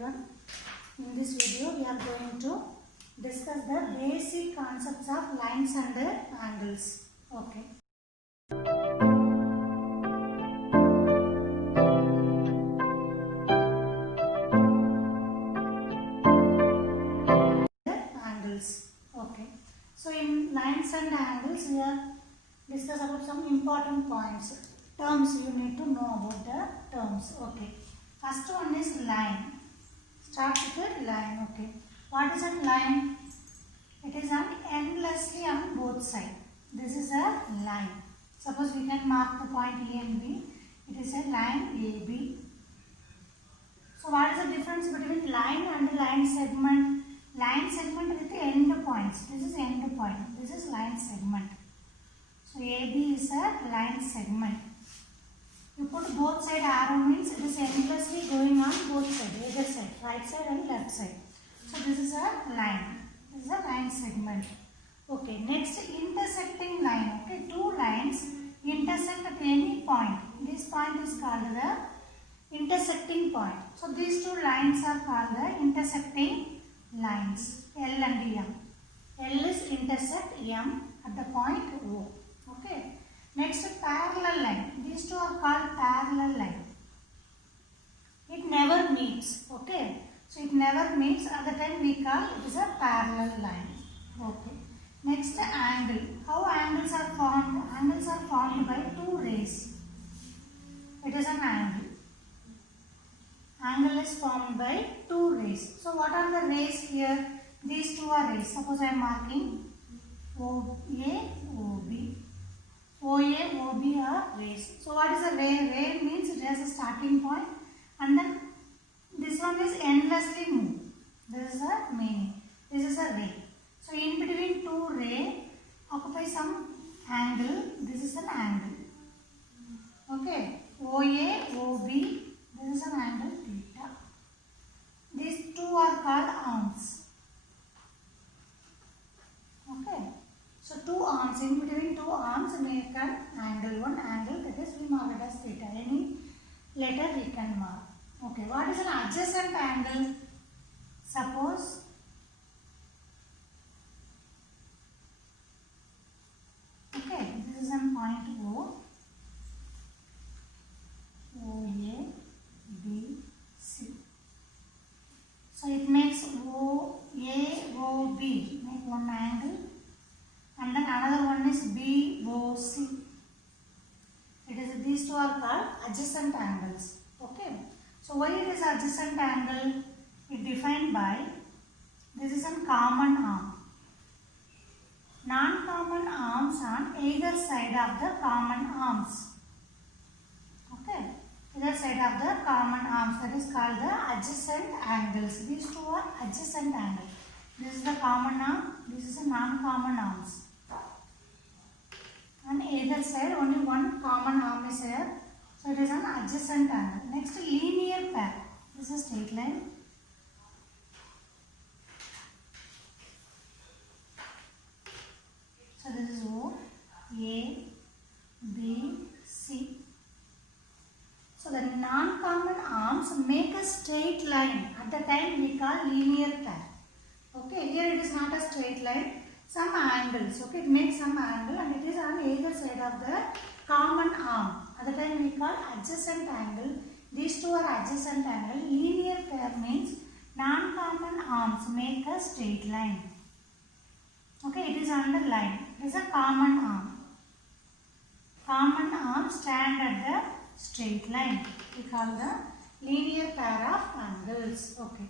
everyone. In this video we are going to discuss the basic concepts of lines and angles. Okay. Angles. Okay. So in lines and angles we are discuss about some important points. Terms you need to know about the terms. Okay. First one is line. Start with a line. Okay. What is a line? It is an endlessly on both sides. This is a line. Suppose we can mark the point A and B. It is a line AB. So what is the difference between line and line segment? Line segment with the end points. This is end point. This is line segment. So AB is a line segment. You put both side arrow means it is endlessly going on both sides, either side, right side and left side. So this is a line. This is a line segment. Okay, next intersecting line. Okay, two lines intersect at any point. This point is called the intersecting point. So these two lines are called the intersecting lines. L and M. L is intersect M at the point O. Okay. Next parallel line. These two are called parallel line. It never meets. Okay. So it never meets. At the time we call it is a parallel line. Okay. Next angle. How angles are formed? Angles are formed by two rays. It is an angle. Angle is formed by two rays. So what are the rays here? These two are rays. Suppose I am marking OA, OB. OA, OB are rays. So what is a ray? Ray means it has a starting point and then this one is endlessly move. This is a meaning. This is a ray. So in between two ray occupy some angle. This is an angle. Okay. OA, OB. This is an angle theta. These two are called arms. Okay. So two arms, in between two arms make an angle. One angle that is we mark it as theta. Any letter we can mark. Okay. What is an adjacent angle? Suppose this is an point O. OA, B, C. So it makes OA, OB, make one angle, and then another one is BOC. These two are called adjacent angles. Okay. So why it is adjacent angle? It defined by this is a common arm. Non-common arms on either side of the common arms. Okay. Either side of the common arms, that is called the adjacent angles. These two are adjacent angles. This is the common arm, this is a non-common arms. On either side only one common arm is here. So it is an adjacent angle. Next linear pair. This is straight line. So this is O, A, B, C. So the non-common arms make a straight line. At the time we call linear pair. Okay, here it is not a straight line. Some angles. Okay, it makes some angle and it is on either side of the common arm. At the time we call adjacent angle. These two are adjacent angle. Linear pair means non-common arms make a straight line. Okay, it is on the line. It is a common arm. Common arms stand at the straight line. We call the linear pair of angles. Okay.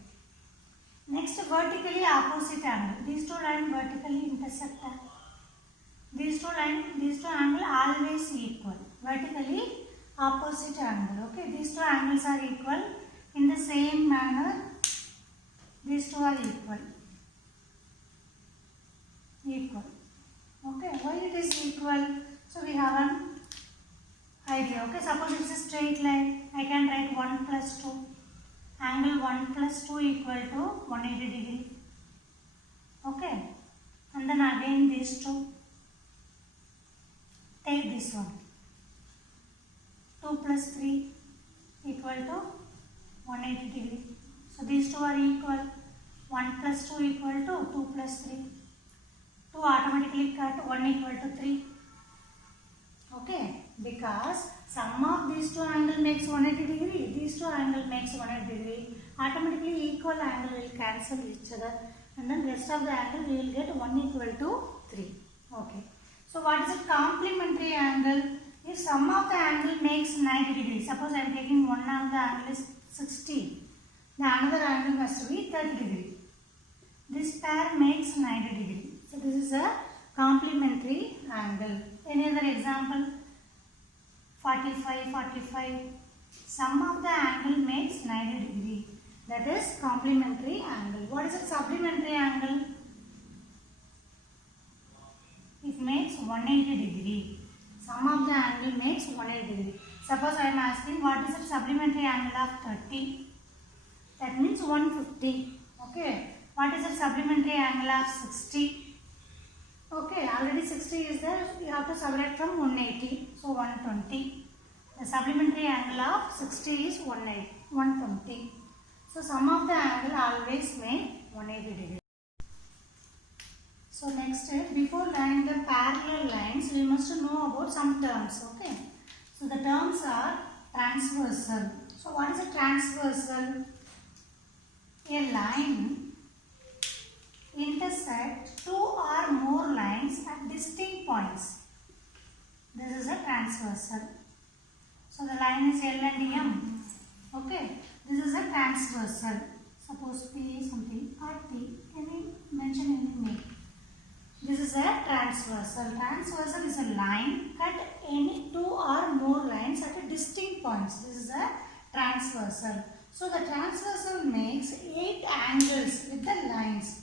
Next, vertically opposite angle. These two lines vertically intersect. These two angles always equal. Vertically opposite angle. Okay. These two angles are equal. In the same manner, these two are equal. Equal. Okay. Why it is equal? So we have an idea. Okay, suppose it is a straight line. I can write 1 plus 2. Angle 1 plus 2 equal to 180 degree. Okay. And then again these two. Take this one. 2 plus 3 equal to 180 degree. So So these two are equal. 1 plus 2 equal to 2 plus 3. 2 automatically cut, 1 equal to 3. Okay, because sum of these two angle makes 180 degree, these two angle makes 180 degree, automatically equal angle will cancel each other, and then rest of the angle we will get 1 equal to 3. Okay, so what is a complementary angle? If sum of the angle makes 90 degree, suppose I am taking one of the angle is 60, the another angle has to be 30 degree. This pair makes 90 degree. So this is a complementary angle. Any other example? 45, 45. Sum of the angle makes 90 degree. That is complementary angle. What is a supplementary angle? It makes 180 degree. Sum of the angle makes 180 degree. Suppose I am asking what is the supplementary angle of 30? That means 150. Okay. What is the supplementary angle of 60? Okay, already 60 is there, you have to subtract from 180, so 120. The supplementary angle of 60 is 120. So sum of the angle always make 180 degree. So next, before drawing the parallel lines, we must know about some terms. Okay, so the terms are transversal. So what is a transversal? A line intersect two or more lines at distinct points. This is a transversal. So the line is L and M. Okay, this is a transversal. Suppose P something or T. Can we mention any name? This is a transversal. Transversal is a line cut any two or more lines at a distinct points. This is a transversal. So the transversal makes 8 angles with the lines.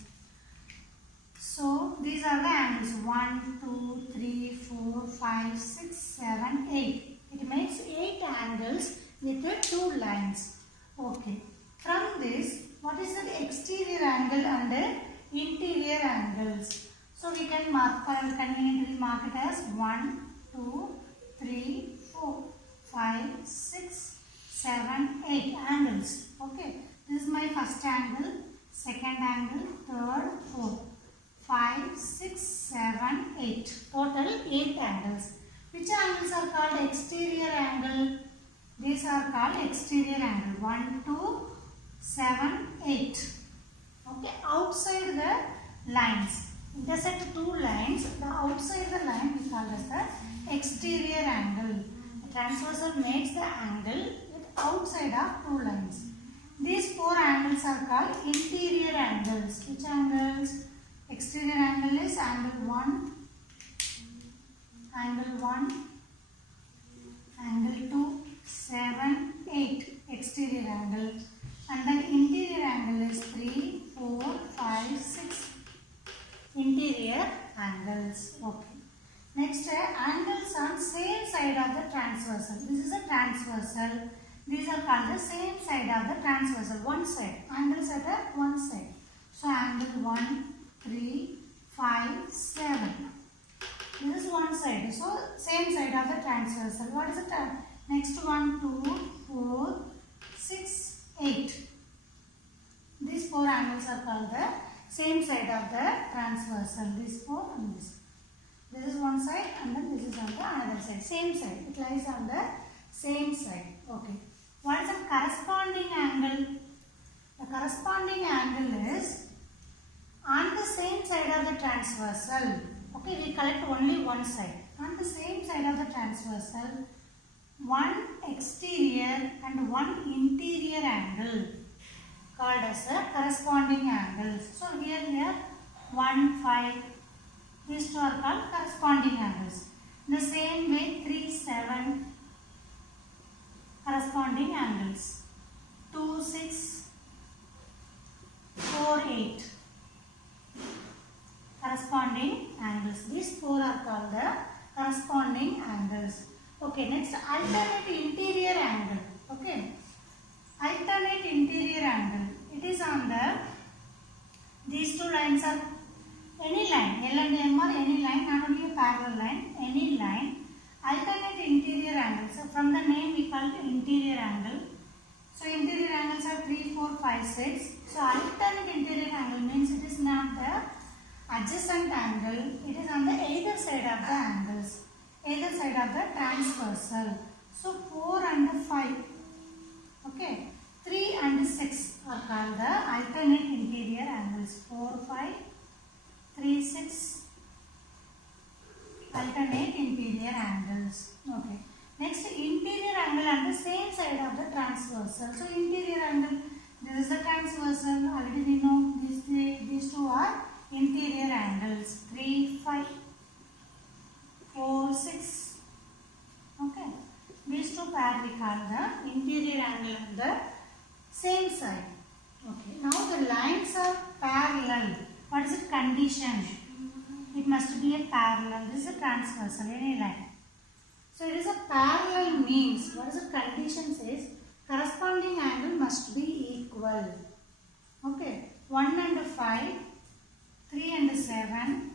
So these are the angles 1, 2, 3, 4, 5, 6, 7, 8. It makes 8 angles with the 2 lines. Okay. From this, what is the exterior angle and the interior angles? So we can mark, for conveniently mark it as 1, 2, 3, 4, 5, 6, 7, 8 angles. Okay. This is my first angle, second angle, third, fourth. 5, 6, 7, 8. Total 8 angles. Which angles are called exterior angle? These are called exterior angle. 1, 2, 7, 8. Okay, outside the lines. Intersect two lines. The outside the line we call as the exterior angle. The transversal makes the angle with outside of two lines. These 4 angles are called interior angles. Which angles? Exterior angle is angle 1, angle 2, 7, 8 exterior angle, and then interior angle is 3, 4, 5, 6 interior angles. Okay. Next, angles on same side of the transversal. This is a transversal. These are called the same side of the transversal. One side. Angles at a one side. So angle 1, 3, 5, 7. This is one side. So same side of the transversal. What is it? Next one, 2, 4, 6, 8. These 4 angles are called the same side of the transversal. These 4 and this. This is one side and then this is on the another side. Same side. It lies on the same side. Okay. What is the corresponding angle? The corresponding angle is on the same side of the transversal. Okay, we collect only one side. On the same side of the transversal, one exterior and one interior angle called as the corresponding angles. So here we have 1, 5. These two are called corresponding angles. The same way 3, 7 corresponding angles. 2, 6, 4, 8 corresponding angles. These 4 are called the corresponding angles. Okay, next alternate interior angle. Okay, alternate interior angle. It is on the, these 2 lines are any line, L and M or any line, not only a parallel line, any line. Alternate interior angle. So from the name we call it interior angle. So interior angles are 3, 4, 5, 6. So alternate interior angle means it is not the adjacent angle. It is on the either side of the angles. Either side of the transversal. So 4 and 5. Okay. 3 and 6 are called the alternate interior angles. 4, 5, 3, 6. Alternate interior angles. Okay. Next, interior angle on the same side of the transversal. So interior angle, this is the transversal. Already we know these two are interior angles. 3, 5, 4, 6. Okay. These two pair we call the interior angle on the same side. Okay. Now the lines are parallel. What is the condition? It must be a parallel. This is a transversal, any line. So it is a parallel means, what is the condition says, corresponding angle must be equal. Okay. 1 and 5, 3 and 7,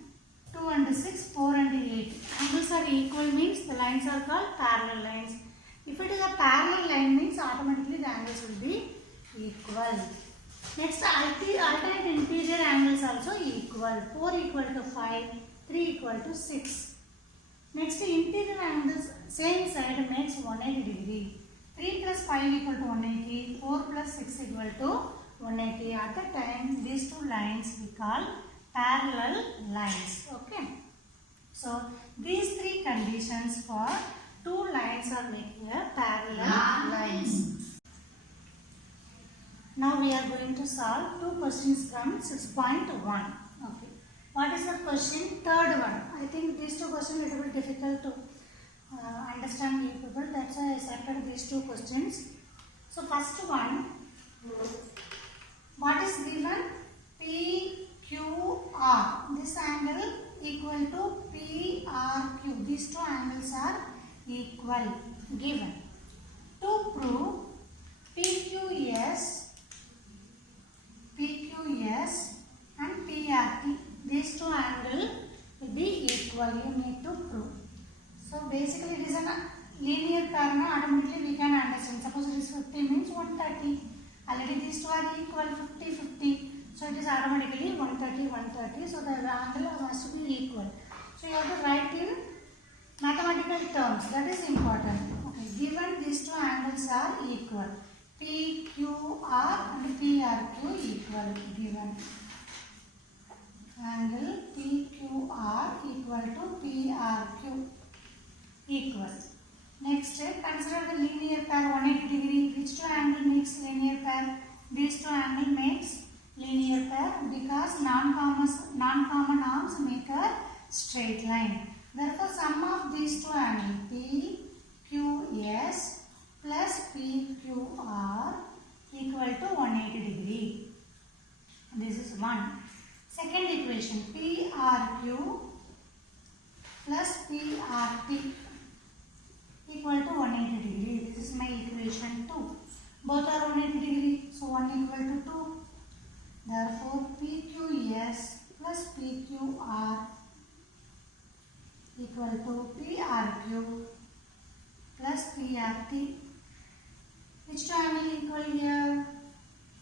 2 and 6, 4 and 8. Angles are equal means the lines are called parallel lines. If it is a parallel line means automatically the angles will be equal. Next, alternate interior angles also equal. 4 equal to 5, 3 equal to 6. Next, interior angles same side makes 180 degree. 3 plus 5 equal to 180, 4 plus 6 equal to 180. At the time, these two lines we call parallel lines. Okay. So, these three conditions for two lines are making a parallel lines. Now we are going to solve two questions from 6.1. Okay. What is the question? Third one. I think these two questions are a little bit difficult to understand you people. That's why I selected these two questions. So first one. What is given? PQR. This angle equal to PRQ. These two angles are equal. Given. To prove PQS and PRT, these two angles will be equal. You need to prove. So basically it is a linear pair. Automatically we can understand. Suppose it is 50 means 130. Already these two are equal, 50, 50. So it is automatically 130, 130. So the angle must be equal. So you have to write in mathematical terms. That is important. Okay. Given these two angles are equal. PQR and PRQ equal. Given angle PQR equal to PRQ equal. Next, consider the linear pair 180 degree. Which two angle makes linear pair? These two angle makes linear pair because non-common arms make a straight line. Therefore, sum of these two angles PQS plus PQR equal to 180 degree. This is one. Second equation, PRQ plus PRT equal to 180 degree. This is my equation 2. Both are 180 degree. So 1 equal to 2. Therefore, PQS plus PQR equal to PRQ plus PRT. Which two angle equal here?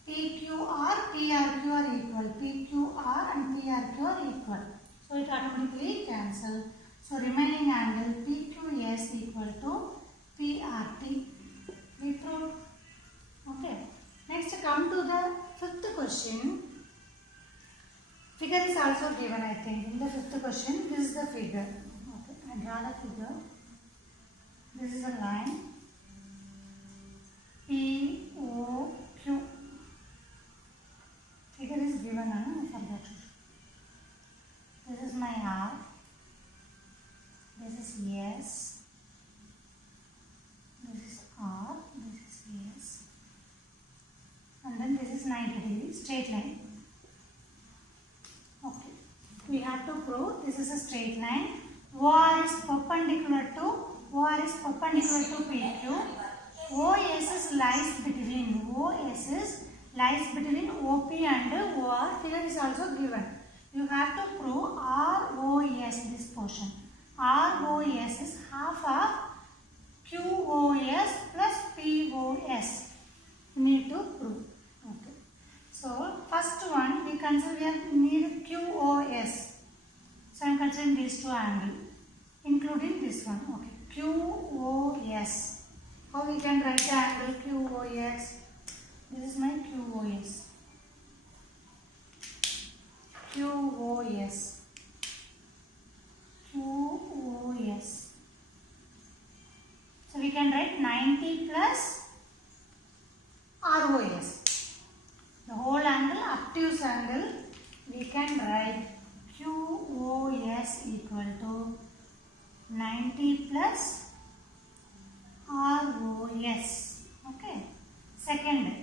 PQR, PRQ are equal. PQR and PRQ are equal. So it automatically cancel. So remaining angle PQS equal to PRT. We proved. Okay. Next, come to the fifth question. Figure is also given, I think. In the fifth question, this is the figure. Okay. I draw the figure. This is a line. POQ. Figure is given, I forgot. This is my R. This is S. This is R. This is S. And then this is 90 degrees straight line. Okay. We have to prove this is a straight line. OR is perpendicular to PQ. OS lies between OP and OR. Figure is also given. You have to prove ROS, this portion. ROS is half of QOS plus POS. You need to prove. Okay. considering these two angles, including this one. Okay, QOS. How we can write the angle QOS? This is my QOS. QOS. QOS. So we can write 90 plus ROS. The whole angle, obtuse angle, we can write QOS equal to 90 plus ROS. Okay. Second,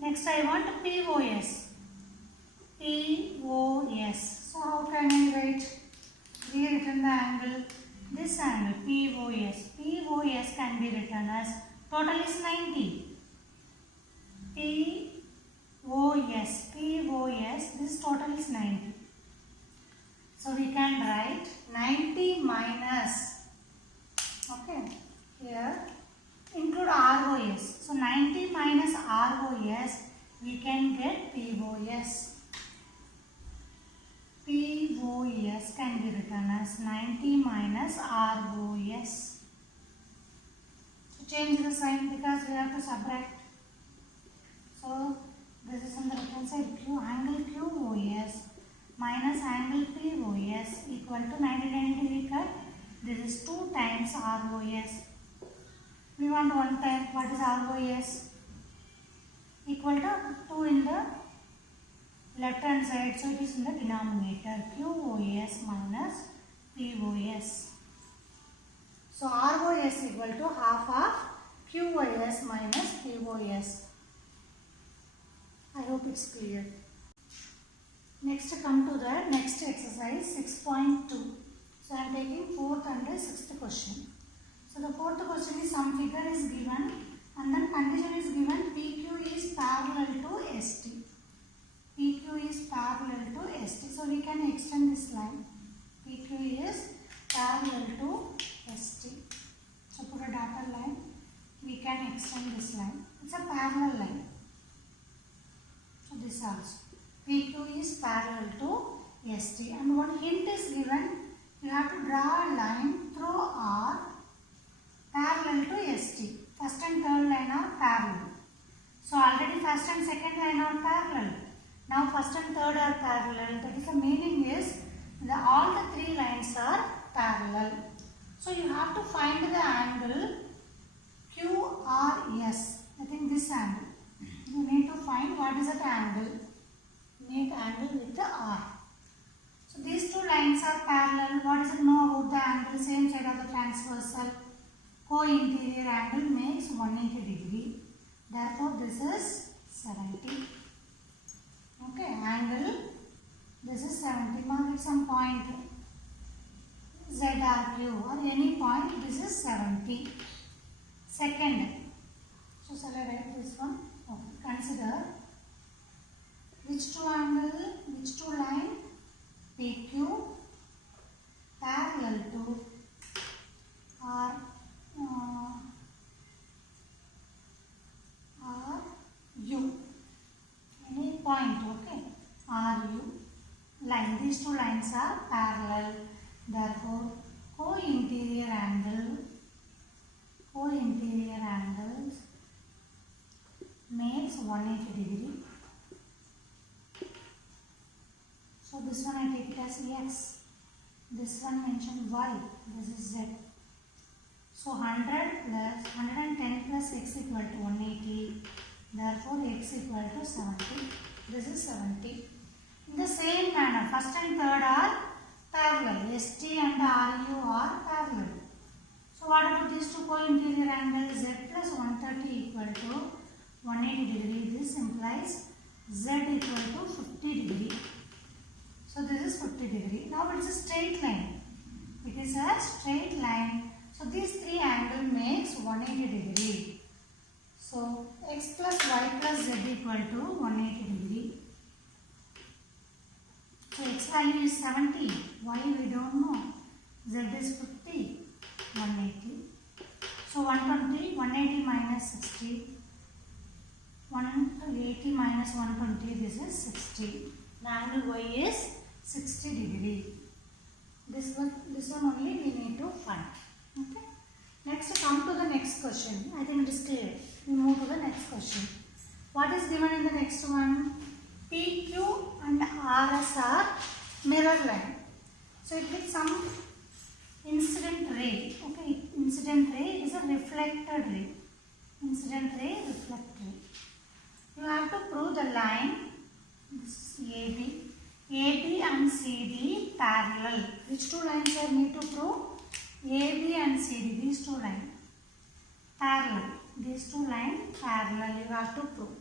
next I want POS. POS. So how can I write? We written the angle. This angle POS. POS can be written as total is 90. POS. This total is 90. So we can write 90 minus. Okay. Here include ROS. So 90 minus ROS, we can get POS. POS can be written as 90 minus ROS. So change the sign because we have to subtract. So this is on the right hand side. Angle QOS minus angle POS equal to 99 degree cut. This is 2 times ROS. We want 1 time. What is ROS? Equal to 2 in the left hand side. So it is in the denominator. QOS minus POS. So ROS equal to half of QOS minus POS. I hope it's clear. Next come to the next exercise 6.2. So I am taking 4th and 6th question. So the 4th question is some figure is given and then condition is given PQ is parallel to ST. PQ is parallel to ST. So we can extend this line. PQ is parallel to ST. So put a dotted line. We can extend this line. It's a parallel line. So this also. PQ is parallel to ST. And one hint is given. You have to draw a line through R parallel to ST. First and third line are parallel. So already first and second line are parallel. Now first and third are parallel. That is the meaning is that all the 3 lines are parallel. So you have to find the angle QRS. I think this angle. You need to find what is that angle. Make angle with the R. So these 2 lines are parallel. What does it know about the angle? Same side of the transversal. Co-interior angle makes 180 degree. Therefore this is 70. Okay, angle. This is 70. Mark at some point ZRQ or any point. This is 70. Second. So shall I write this one? Okay. Consider which 2 angle, which 2 line? PQ parallel to RU. Any point, okay? RU line. These 2 lines are parallel. Therefore, co-interior angles makes 180 degree. So this one I take it as X. This one mentioned Y. This is Z. So 110 plus X equal to 180. Therefore X equal to 70. This is 70. In the same manner, first and third are parallel. ST and RU are parallel. So what about these 2 co-interior angles? Z plus 130 equal to 180 degree. This implies Z equal to 50 degree. So this is 50 degree. Now it is a straight line. It is a straight line. So these 3 angles makes 180 degree. So X plus Y plus Z equal to 180 degree. So X value is 70. Y we don't know. Z is 50. 180. So 120. 180 minus 60. 180 minus 120. This is 60. The angle Y is 60 degree. This one only we need to find. Okay. Next, come to the next question. I think it is clear. We move to the next question. What is given in the next one? PQ and RS are mirror line. So it gives some incident ray. Okay, incident ray is a reflected ray. Incident ray, reflected ray. You have to prove the line. This is AB and CD parallel. Which two lines I need to prove? AB and CD. These two lines parallel. These two lines parallel. You have to prove.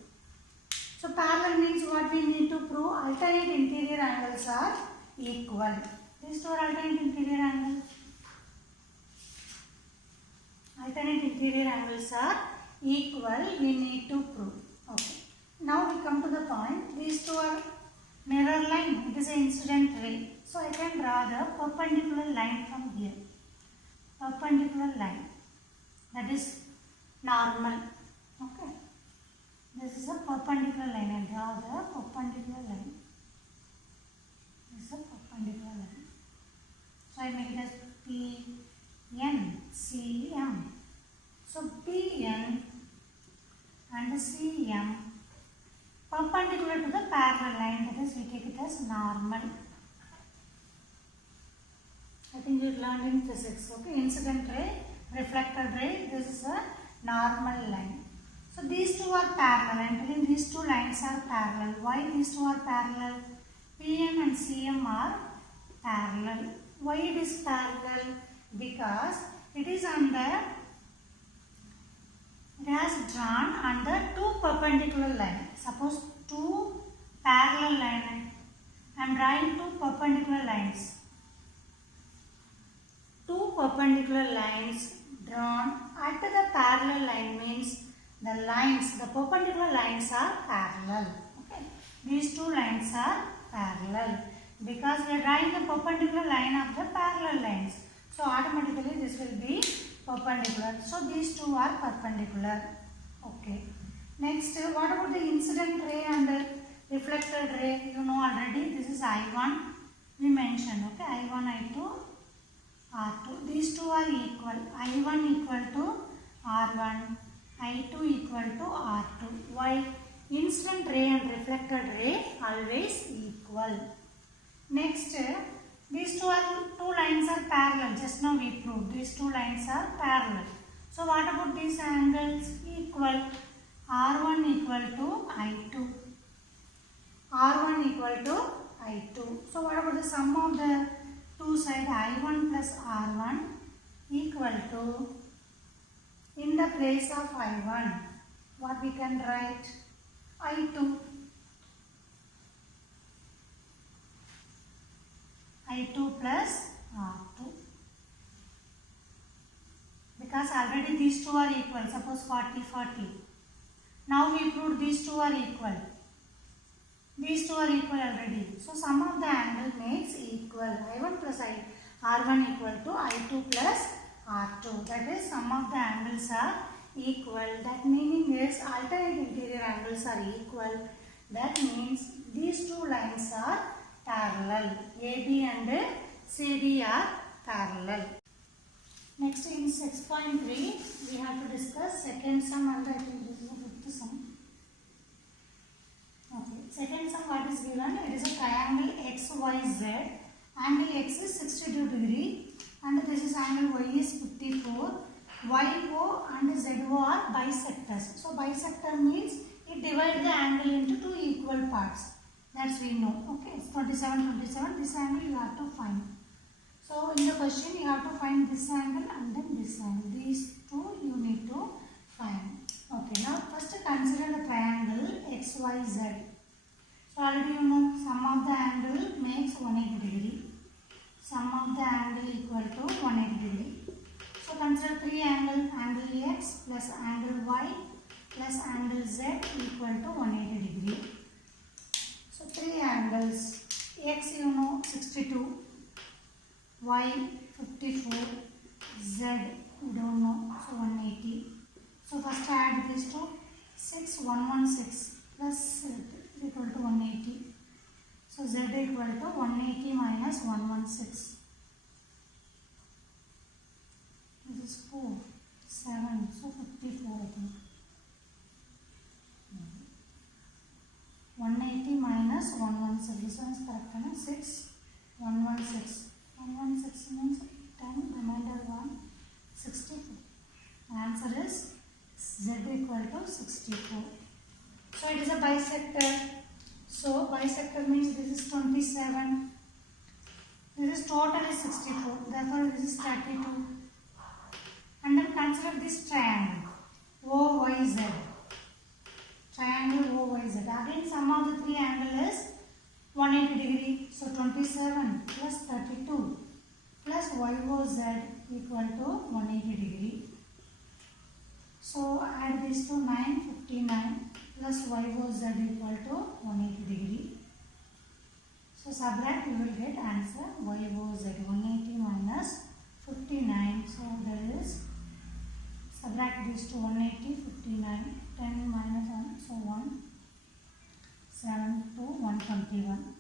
So parallel means what we need to prove? Alternate interior angles are equal. These two are alternate interior angles. Alternate interior angles are equal. We need to prove. Okay. Now we come to the point. These two are mirror line. It is an incident ray. So I can draw the perpendicular line from here. Perpendicular line. That is normal. Okay. This is a perpendicular line. I draw the perpendicular line. This is a perpendicular line. So I make it as PNCM. So PN and CM perpendicular to the parallel line, that is we take it as normal. I think you learned in physics. Okay, incident ray, reflected ray, this is a normal line. So these two are parallel. I am telling these two lines are parallel. Why these two are parallel? PN and CM are parallel. Why it is parallel? Because it is under, it has drawn under two perpendicular lines. Suppose two parallel lines. I am drawing two perpendicular lines. Two perpendicular lines drawn at the parallel line means the lines, the perpendicular lines are parallel. Okay. These two lines are parallel because we are drawing the perpendicular line of the parallel lines. So automatically this will be perpendicular. So these two are perpendicular. Okay. Next, what about the incident ray and the reflected ray? You know already. This is I1. We mentioned. Okay. I1, I2, R2. These two are equal. I1 equal to R1. I2 equal to R2. Why? Incident ray and reflected ray always equal. Next, these two lines are parallel. Just now we proved these two lines are parallel. So what about these angles? Equal. R1 equal to I2. R1 equal to I2. So what about the sum of the two sides? I1 plus R1 equal to, in the place of I1, what we can write? I2. I2 plus R2. Because already these two are equal. Suppose 40, 40. Now we proved these two are equal. These two are equal already. So sum of the angle makes equal. I1 plus R1 equal to I2 plus R2. That is, sum of the angles are equal. That meaning is alternate interior angles are equal. That means these two lines are parallel. AB and CD are parallel. Next, in 6.3 we have to discuss second sum and I think this is the fifth sum. Okay. Second sum, what is given? It is a triangle XYZ. Angle X is 62 degree and this is angle Y is 54. YO and ZO are bisectors. So bisector means it divides the angle into two equal parts. That's we know. Okay, it's 27, 27. This angle you have to find. So in the question you have to find this angle and then this angle. These two you need to find. Okay, now first consider the triangle XYZ. So already you know sum of the angle makes 180 degree. Sum of the angle equal to 180 degree. So consider three angles, angle X plus angle Y plus angle Z equal to 180 degree. So three angles, X you know 62, Y 54, Z you don't know, so 180. So first add these two, 6, 116 plus Z equal to 180. So Z equal to 180 minus 116. this is 4, 7, so 54 I think. 180 minus 116, this one is correct, and 6, 116. 116 means 10, remainder 1, 64. Answer is Z equal to 64. So it is a bisector. So bisector means this is 27. This is total is 64. Therefore this is 32. And then consider this triangle OYZ. Triangle OYZ. Again sum of the three angles is 180 degree. So 27 plus 32 plus YOZ equal to 180 degree. So add these to 959 plus YOZ equal to 180 degree. So subtract, you will get answer YOZ 180 minus 59. So there is, subtract these to 180, 59, 10 minus 1, so 1, 7 to 121,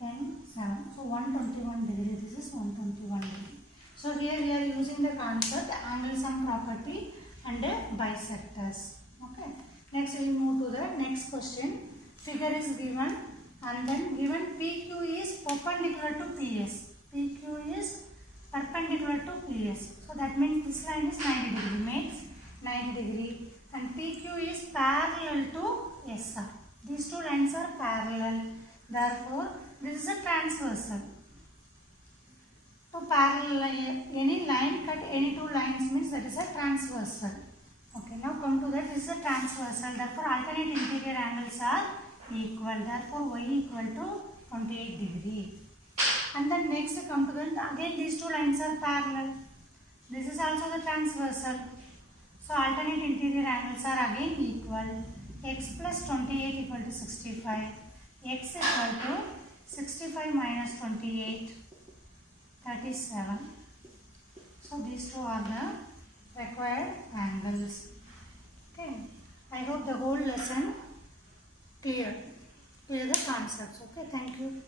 10, 7. So 121 degree, this is 121 degree. So here we are using the concept angle sum property and bisectors. Okay. Next we will move to the next question. Figure is given and then given PQ is perpendicular to PS. PQ is perpendicular to PS. So that means this line is 90 degree, makes 90 degree, and PQ is parallel to SR. These two lines are parallel. Therefore, this is a transversal. To parallel any line cut any two lines means that is a transversal. Okay, now come to that, this is a transversal. Therefore, alternate interior angles are equal. Therefore, Y equal to 28 degree. And then next come to that, again these two lines are parallel. This is also the transversal. So, alternate interior angles are again equal. X plus 28 equal to 65. X equal to 65 minus 28. 37. So these two are the required angles. Okay. I hope the whole lesson clear the concepts. Okay. Thank you.